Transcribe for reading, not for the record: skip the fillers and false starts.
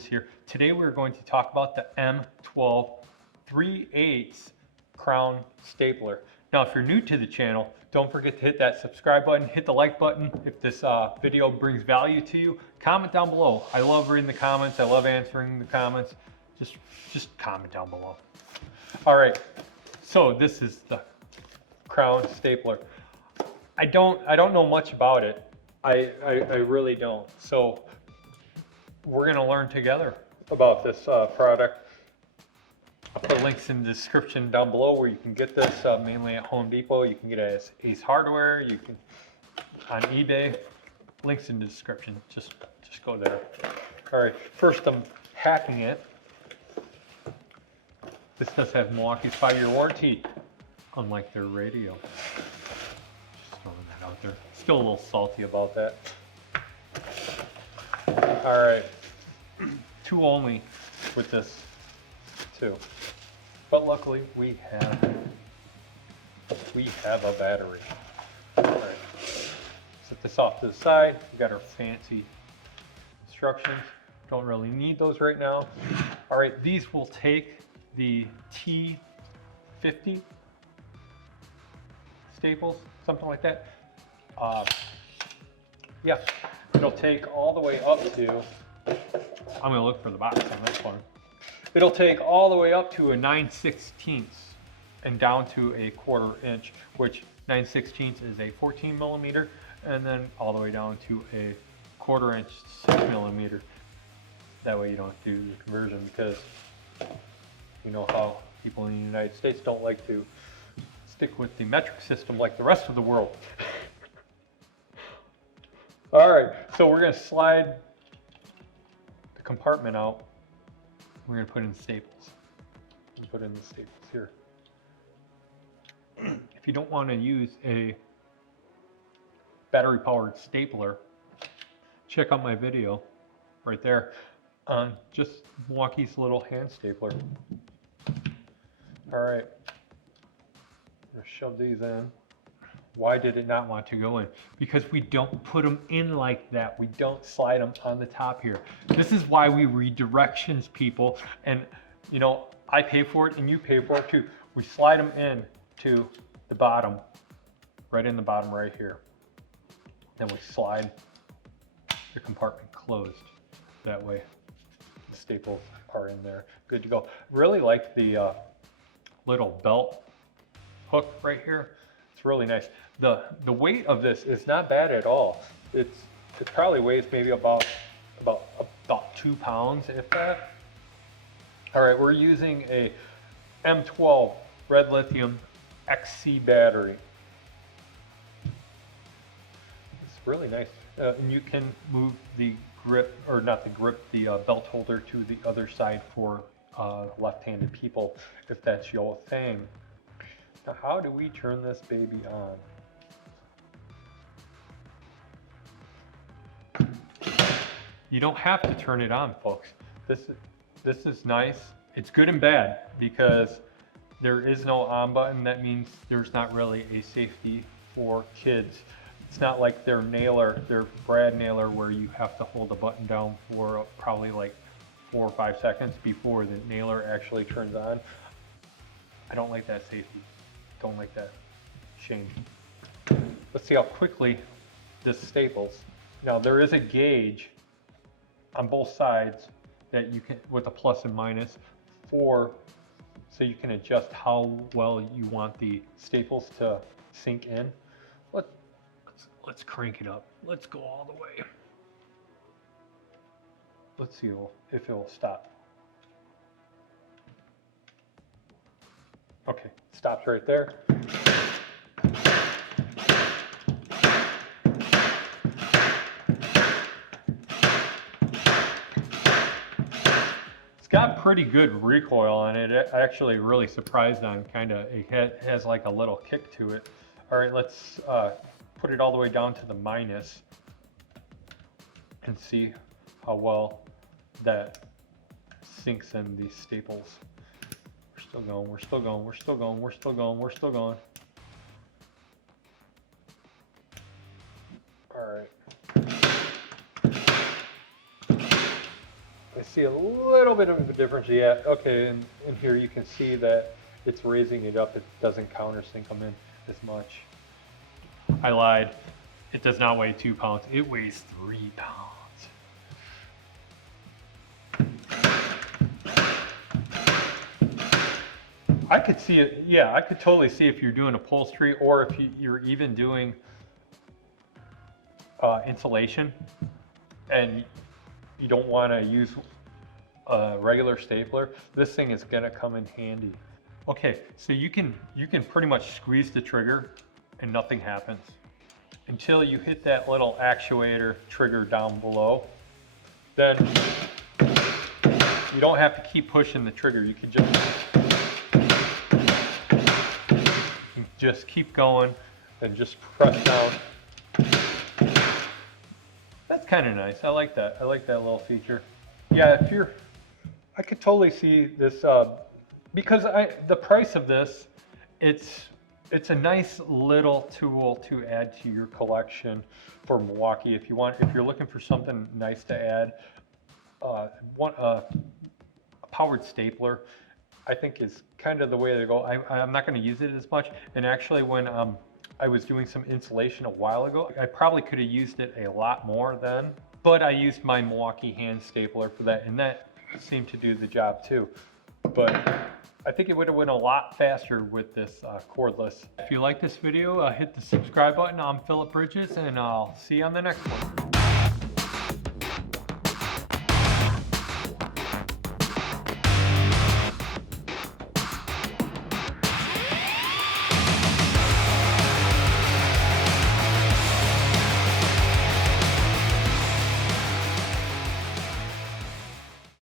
Davis here. Today we're going to talk about the M12 3/8 crown stapler. Now if you're new to the channel, don't forget to hit that subscribe button, hit the like button. If this video brings value to you, comment down below. I love reading the comments, I love answering the comments. Just comment down below. All right, so this is the crown stapler. I don't know much about it. I really don't. So we're gonna learn together about this product. I'll put links in the description down below where you can get this, mainly at Home Depot. You can get it at Ace Hardware, you can on eBay. Links in the description, just go there. All right, first I'm hacking it. This does have Milwaukee's 5-year warranty, unlike their radio. Just throwing that out there. Still a little salty about that. All right, 2 only with this too. But luckily we have a battery. All right, set this off to the side. We got our fancy instructions. Don't really need those right now. All right, these will take the T50 staples, something like that. Yeah, it'll take all the way up to, I'm gonna look for the box on this one. It'll take all the way up to a 9/16 and down to a 1/4 inch, which 9/16 is a 14 millimeter, and then all the way down to a 1/4 inch 6 millimeter. That way you don't have to do the conversion, because you know how people in the United States don't like to stick with the metric system like the rest of the world. All right, so we're gonna slide the compartment out. We're gonna put in staples. Put in the staples here. If you don't want to use a battery-powered stapler, check out my video right there on just Milwaukee's little hand stapler. All right, I'm gonna shove these in. Why did it not want to go in? Because we don't put them in like that. We don't slide them on the top here. This is why we read directions, people. And you know, I pay for it and you pay for it too. We slide them in to the bottom, right in the bottom right here. Then we slide the compartment closed. That way the staples are in there, good to go. Really like the little belt hook right here. It's really nice. The weight of this is not bad at all. It probably weighs maybe about 2 pounds, if that. All right, we're using a M12 red lithium XC battery. It's really nice. And you can move the grip, or not the grip, the belt holder to the other side for left-handed people, if that's your thing. Now, how do we turn this baby on? You don't have to turn it on, folks. This is nice. It's good and bad, because there is no on button. That means there's not really a safety for kids. It's not like their nailer, their brad nailer, where you have to hold the button down for probably like 4 or 5 seconds before the nailer actually turns on. I don't like that safety. Don't like that change. Let's see how quickly this staples. Now there is a gauge on both sides that you can, with a plus and minus, so you can adjust how well you want the staples to sink in. Let's crank it up. Let's go all the way. Let's see if it will stop. Okay, stops right there. It's got pretty good recoil on it. It actually really surprised on it has like a little kick to it. All right, let's put it all the way down to the minus and see how well that sinks in these staples. We're still going, we're still going, we're still going, we're still going, we're still going. All right. see a little bit of a difference. Yeah, okay, and in here you can see that it's raising it up. It doesn't countersink them in as much. I lied. It does not weigh 2 pounds. It weighs 3 pounds. I could see it, yeah, I could totally see if you're doing upholstery or if you're even doing insulation and you don't want to use a regular stapler, this thing is going to come in handy. Okay, so you can pretty much squeeze the trigger and nothing happens until you hit that little actuator trigger down below. Then you don't have to keep pushing the trigger. You can just keep going and just press down. That's kind of nice. I like that. I like that little feature. Yeah, I could totally see this because the price of this, it's a nice little tool to add to your collection for Milwaukee. If you're looking for something nice to add, a powered stapler, I think is kind of the way to go. I'm not going to use it as much. And actually, when I was doing some insulation a while ago, I probably could have used it a lot more then. But I used my Milwaukee hand stapler for that, and that seemed to do the job too. But I think it would have went a lot faster with this cordless. If you like this video, hit the subscribe button. I'm Philip Bridges, and I'll see you on the next one.